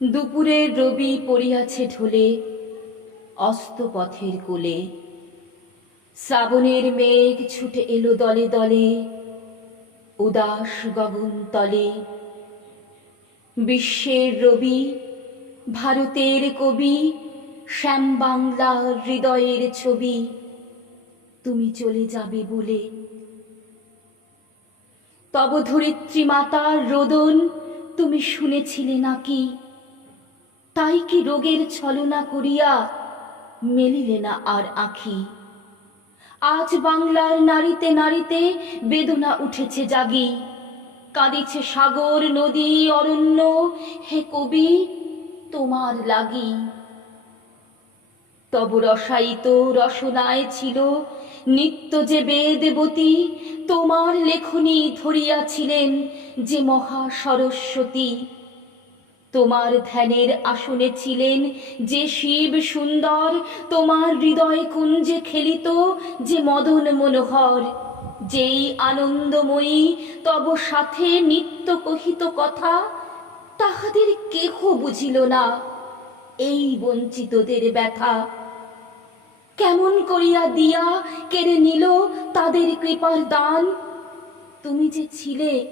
দুপুরের রবি পড়িয়াছে ঢোলে অস্ত পথের কোলে। শ্রাবণের মেঘ ছুটে এলো দলে দলে, উদাস গগন তলে। বিশ্বের রবি, ভারতের কবি শ্যাম বাংলার হৃদয়ের ছবি, তুমি চলে যাবে বলে। তব ধরিত্রী মাতার রোদন, তুমি শুনেছিলে নাকি? তাই কি রোগের ছলনা করিয়া মেলিলে না আর আঁখি? আজ বাংলার নারীতে নারীতে বেদনা উঠেছে জাগি। কাঁদিছে সাগর, নদী, অরণ্য, হে কবি, তোমার লাগি। তব রসায়িত রসনায় ছিল নিত্য যে বেদবতী, তোমার লেখনী ধরিয়াছিলেন যে মহা সরস্বতী। তোমার ধ্যানের আসনে ছিলেন যে শিব সুন্দর, তোমার হৃদয় কুঞ্জে খেলিত যে মদন মনোহর। যেই আনন্দময়ী তব সাথে নিত্য কহিত কথা, তাহাদের কেহ বুঝিল না। এই বঞ্চিতদের ব্যথা। কেমন করিয়া দিয়া কেড়ে নিল তাদের কৃপার দান? তুমি যে ছিলে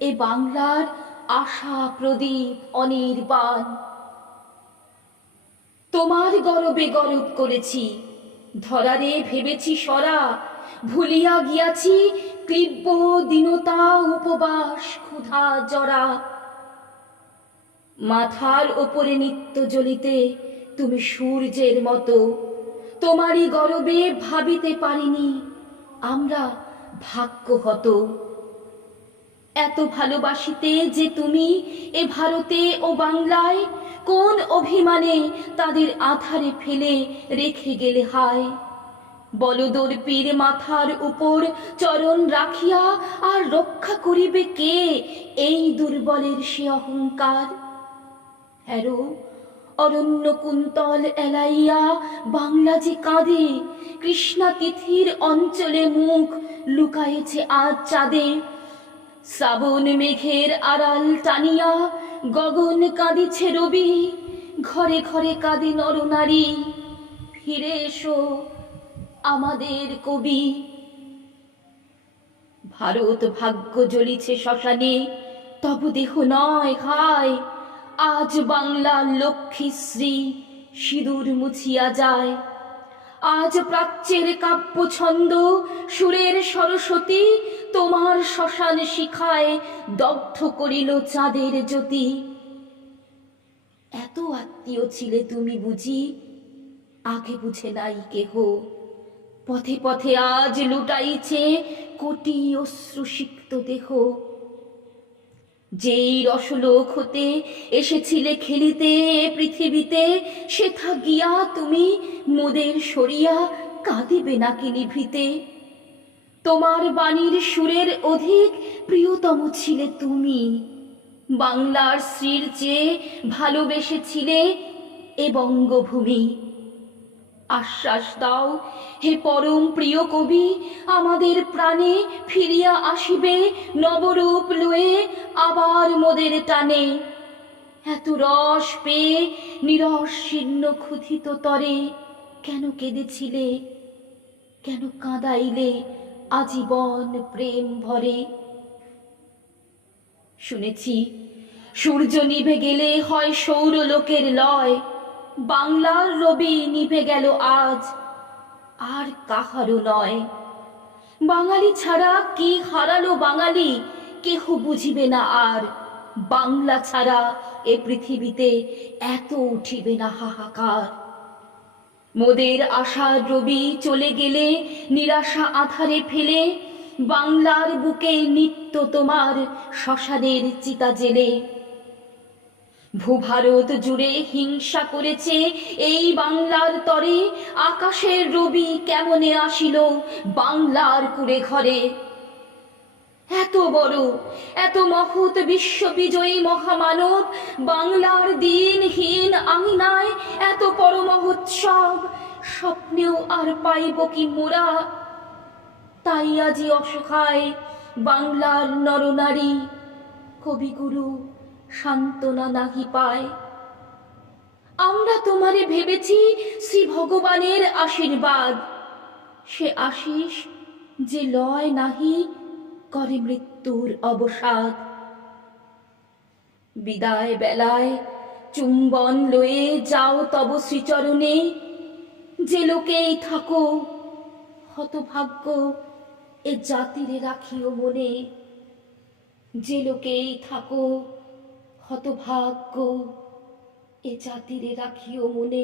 এ বাংলার আশা, প্রদীপ, অনির্বাণ। তোমার গরবে গরব করেছি, ধরারে ভেবেছি সরা, ভুলিয়া গিয়াছি ক্লিব্য দীনতা, উপবাস, ক্ষুধা, জরা। মাথার ওপরে নিত্য জ্বলিতে তুমি সূর্যের মতো, তোমারই গরবে ভাবিতে পারিনি, আমরা ভাগ্য হতো এত ভালোবাসিতে যে তুমি এ ভারতে ও বাংলায় কোন অভিমানে তাদের আধারে ফেলে রেখে গেলে হায়? বলদর পীর মাথার উপর চরণ রাখিয়া আর রক্ষা করিবে কে এই দুর্বলের সে অহংকার? হ্যারো অরণ্য কুন্তল এলাইয়া বাংলা যে কাঁদে, কৃষ্ণা তিথির অঞ্চলে মুখ লুকায়েছে আজ চাঁদে। শ্রাবণ মেঘের আড়াল টানিয়া গগন কাঁদিছে রবি। ঘরে ঘরে কাঁদে নরনারী ফিরে এসো আমাদের কবি। ভারত ভাগ্য জ্বলিছে শ্মশানে, তব দেহ নয়, হায়, আজ বাংলার লক্ষ্মীশ্রী সিঁদুর মুছিয়া যায়। আজ প্রাচ্যের কাব্য ছন্দ সুরের সরস্বতী তোমার শ্মশান শিখায় দগ্ধ করিল চাঁদের জ্যোতি। এত আত্মীয় ছিলে তুমি বুঝি, আগে বুঝে নাই কেহ। পথে পথে আজ লুটাইছে কোটি অশ্রুসিক্ত দেহ। যেই রসলোক হতে এসেছিলে খেলিতে পৃথিবীতে, সেথা গিয়া তুমি মোদের সরিয়া কাঁদিবে নাকি নিভৃতে? তোমার বাণীর সুরের অধিক প্রিয়তম ছিলে তুমি। বাংলার শ্রীর চেয়ে ভালোবেসেছিলে এ বঙ্গভূমি। আশ্বাস দাও। হে পরম প্রিয় কবি, আমাদের প্রাণে ফিরিয়া আসিবে, নবরূপ লয়ে আবার মোদের টানে। এত রস পেয়ে নিরস শীর্ণ ক্ষুধিত তরে কেন কেঁদেছিলে? কেন কাঁদাইলে আজীবন প্রেম ভরে? শুনেছি, সূর্য নিভে গেলে হয় সৌরলোকের লয়। বাংলার রবি নিভে গেল আজ। আর কাহারও নয়। বাঙালি ছাড়া কি হারালো বাঙালি, কেহ বুঝিবে না আর। বাংলা ছাড়া এ পৃথিবীতে এত উঠিবে না হাহাকার। মোদের আশার রবি চলে গেলে, নিরাশা আধারে ফেলে, বাংলার বুকে নিত্য তোমার শ্মশানের চিতা জেলে। ভূভারত জুড়ে হিংসা করেছে। এই বাংলার তরে আকাশের রবি কেমনে আসিল? বাংলার কুড়ে ঘরে। এত বড়, এত মহৎ বিশ্ববিজয়ী মহামানব, বাংলার দিনহীন আঙিনায় এত পরমহোৎসব, স্বপ্নেও আর পাইব কি মোরা? তাই আজি অসহায় বাংলার নরনারী, কবিগুরু। সান্ত্বনা নাহি পায়। আমরা তোমারে ভেবেছি শ্রী ভগবানের আশীর্বাদ। সে আশিস যে লয় নাহি, করে মৃত্যুর অবসাদ। বিদায় বেলায় চুম্বন লয়ে যাও তব শ্রীচরণে। যে লোকেই থাকো, হতভাগ্য এ জাতিরে রাখিও মনে। যে লোকেই থাকো হতভাগ্য এ জাতিরে রাখিও মনে